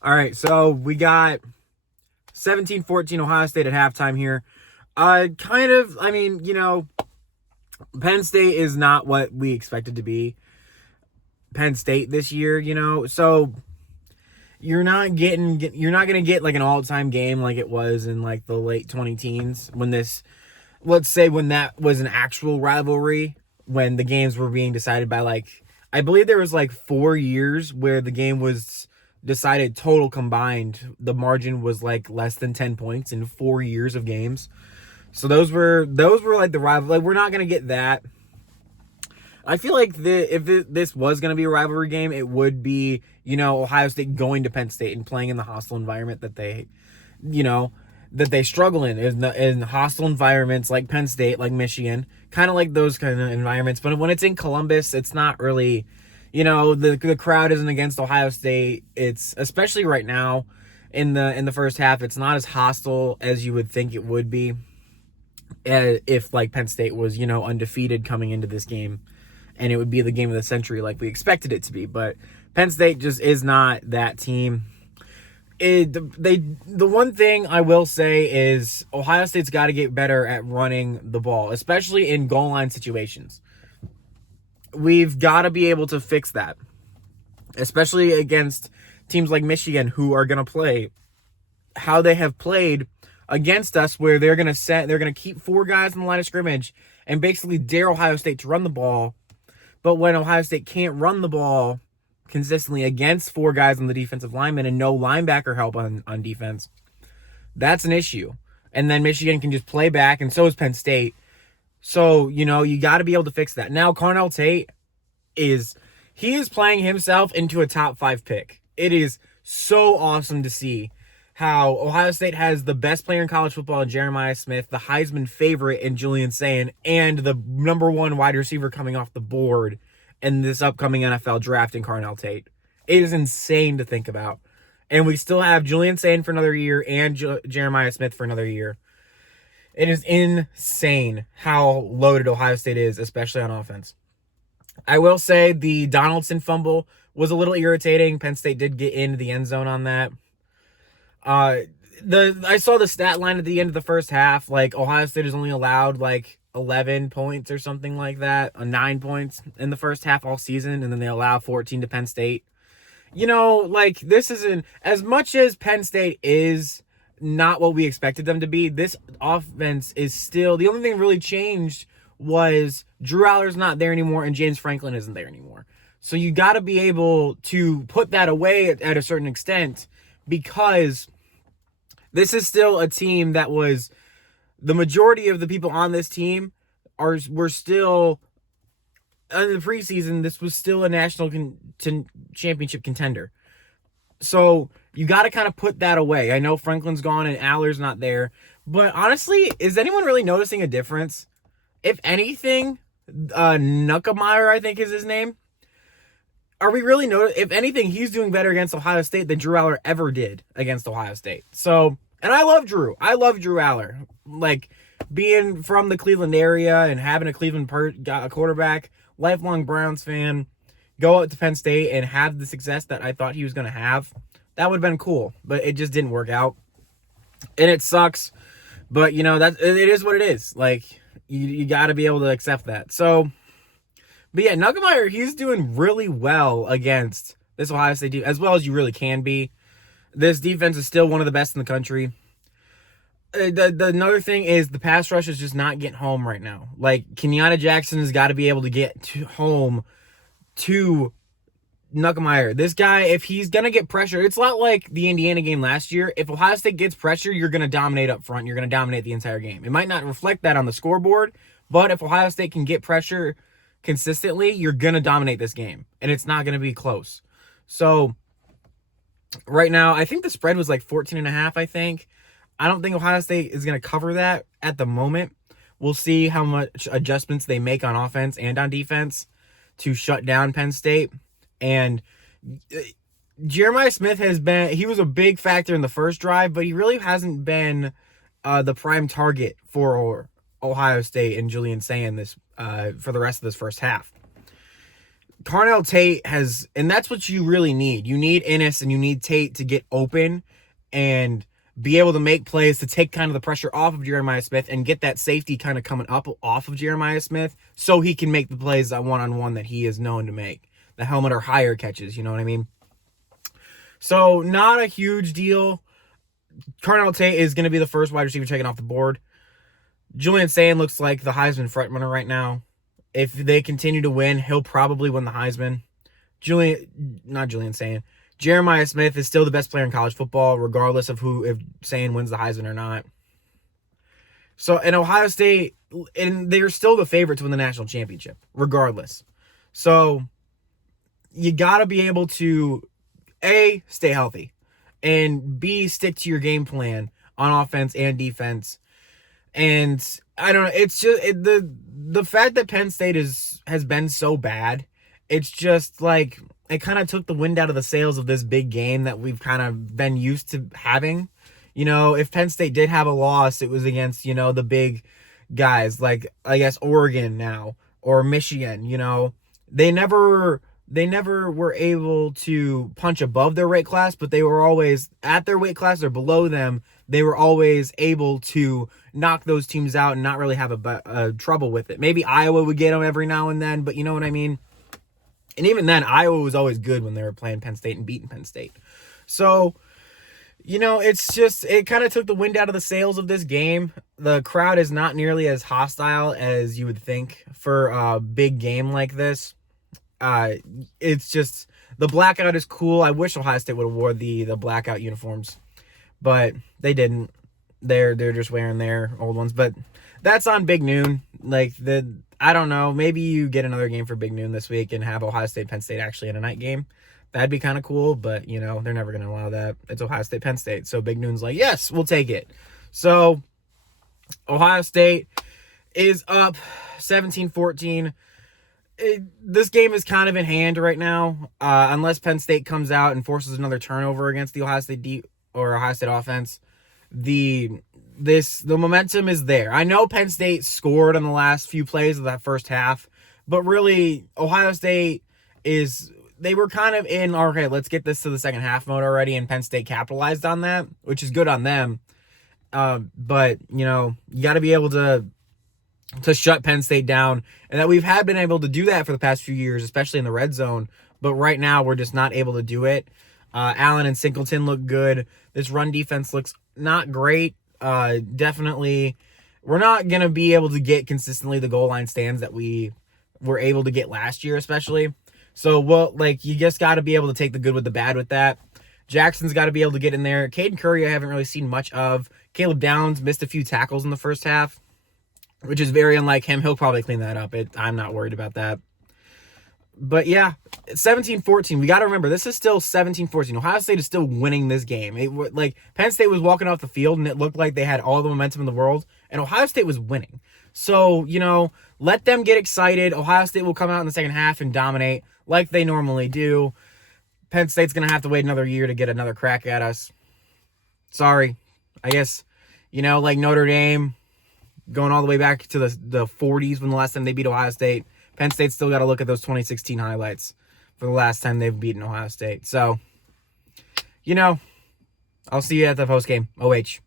All right, so we got 17-14 Ohio State at halftime here. Penn State is not what we expected to be. Penn State this year, so you're not going to get like an all-time game like it was in like the late 20 teens let's say when that was an actual rivalry, when the games were being decided by like, I believe there was like 4 years where the game was decided total combined. The margin was like less than 10 points in 4 years of games. So those were like the rival. Like we're not gonna get that. I feel like if this was gonna be a rivalry game, it would be Ohio State going to Penn State and playing in the hostile environment that you know that they struggle in hostile environments like Penn State, like Michigan, kind of like those kind of environments. But when it's in Columbus, it's not really, the crowd isn't against Ohio State. It's especially right now in the first half, it's not as hostile as you would think it would be if like Penn State was undefeated coming into this game, and it would be the game of the century like we expected it to be. But Penn State just is not that team. The one thing I will say is Ohio State's got to get better at running the ball, especially in goal line situations. We've got to be able to fix that, especially against teams like Michigan, who are going to play how they have played against us, where they're going to keep 4 guys in the line of scrimmage and basically dare Ohio State to run the ball. But when Ohio State can't run the ball consistently against 4 guys on the defensive lineman and no linebacker help on defense, that's an issue. And then Michigan can just play back, and so is Penn State. So, you got to be able to fix that. Now, Carnell Tate is playing himself into a top 5 pick. It is so awesome to see how Ohio State has the best player in college football in Jeremiah Smith, the Heisman favorite in Julian Sayin, and the number 1 wide receiver coming off the board in this upcoming NFL draft in Carnell Tate. It is insane to think about. And we still have Julian Sayin for another year and Jeremiah Smith for another year. It is insane how loaded Ohio State is, especially on offense. I will say the Donaldson fumble was a little irritating. Penn State did get into the end zone on that. I saw the stat line at the end of the first half. Like Ohio State is only allowed like 11 points or something like that, 9 points in the first half all season, and then they allow 14 to Penn State. Like this isn't as much as Penn State is not what we expected them to be. This offense is still, the only thing really changed was Drew Aller's not there anymore and James Franklin isn't there anymore. So you got to be able to put that away at a certain extent, because this is still a team that was, the majority of the people on this team were still in the preseason. This was still a national championship contender. So you got to kind of put that away. I know Franklin's gone and Aller's not there, but honestly, is anyone really noticing a difference? If anything, Nuckemeyer, I think is his name. Are we really if anything, he's doing better against Ohio State than Drew Aller ever did against Ohio State. So, and I love Drew. I love Drew Aller. Like, being from the Cleveland area and having a Cleveland quarterback, lifelong Browns fan, go out to Penn State and have the success that I thought he was going to have, that would have been cool. But it just didn't work out. And it sucks. But, it is what it is. Like, you got to be able to accept that. So, but yeah, Nuckemeyer, he's doing really well against this Ohio State team, as well as you really can be. This defense is still one of the best in the country. Another thing is the pass rush is just not getting home right now. Like, Kenyatta Jackson has got to be able to get home to Nuckemeyer. This guy, if he's going to get pressure, it's not like the Indiana game last year. If Ohio State gets pressure, you're going to dominate up front. You're going to dominate the entire game. It might not reflect that on the scoreboard, but if Ohio State can get pressure consistently, you're going to dominate this game, and it's not going to be close. So right now, I think the spread was like 14.5, I think. I don't think Ohio State is going to cover that at the moment. We'll see how much adjustments they make on offense and on defense to shut down Penn State. And Jeremiah Smith he was a big factor in the first drive, but he really hasn't been the prime target for Ohio State and Julian Sayin for the rest of this first half. Carnell Tate has, and that's what you really need. You need Ennis and you need Tate to get open and be able to make plays to take kind of the pressure off of Jeremiah Smith and get that safety kind of coming up off of Jeremiah Smith so he can make the plays that one-on-one that he is known to make. The helmet or higher catches, you know what I mean? So not a huge deal. Carnell Tate is going to be the first wide receiver taken off the board. Julian Sand looks like the Heisman frontrunner right now. If they continue to win, he'll probably win the Heisman. Jeremiah Smith is still the best player in college football, regardless of if Sand wins the Heisman or not. So, in Ohio State, and they're still the favorite to win the national championship, regardless. So, you got to be able to, A, stay healthy, and B, stick to your game plan on offense and defense. And I don't know, it's just the fact that Penn State has been so bad, it's just like it kind of took the wind out of the sails of this big game that we've kind of been used to having. You know, if Penn State did have a loss, it was against, you know, the big guys like, I guess, Oregon now or Michigan. You know, they never were able to punch above their weight class, but they were always at their weight class or below them. They were always able to knock those teams out and not really have a trouble with it. Maybe Iowa would get them every now and then, but you know what I mean? And even then, Iowa was always good when they were playing Penn State and beating Penn State. So, you know, it's just, it kind of took the wind out of the sails of this game. The crowd is not nearly as hostile as you would think for a big game like this. It's just, the blackout is cool. I wish Ohio State would have wore the blackout uniforms, but they didn't. They're just wearing their old ones. But that's on Big Noon. Like, I don't know. Maybe you get another game for Big Noon this week and have Ohio State, Penn State actually in a night game. That'd be kind of cool, but, you know, they're never going to allow that. It's Ohio State, Penn State. So Big Noon's like, yes, we'll take it. So Ohio State is up 17-14. This game is kind of in hand right now, unless Penn State comes out and forces another turnover against the Ohio State Ohio State offense. The momentum is there. I know Penn State scored on the last few plays of that first half, but really Ohio State they were kind of in, okay, let's get this to the second half mode already, and Penn State capitalized on that, which is good on them. But, you know, you got to be able to shut Penn State down, and that we've been able to do that for the past few years, especially in the red zone, but right now we're just not able to do it. Allen and Singleton look good. This run defense looks not great. Definitely, we're not going to be able to get consistently the goal line stands that we were able to get last year, especially. So, you just got to be able to take the good with the bad with that. Jackson's got to be able to get in there. Caden Curry, I haven't really seen much of. Caleb Downs missed a few tackles in the first half, which is very unlike him. He'll probably clean that up. I'm not worried about that. But yeah, 17-14. We got to remember, this is still 17-14. Ohio State is still winning this game. Penn State was walking off the field, and it looked like they had all the momentum in the world, and Ohio State was winning. So, you know, let them get excited. Ohio State will come out in the second half and dominate like they normally do. Penn State's going to have to wait another year to get another crack at us. Sorry. I guess, you know, like Notre Dame, going all the way back to the 40s when the last time they beat Ohio State. Penn State's still got to look at those 2016 highlights for the last time they've beaten Ohio State. So, you know, I'll see you at the postgame. OH.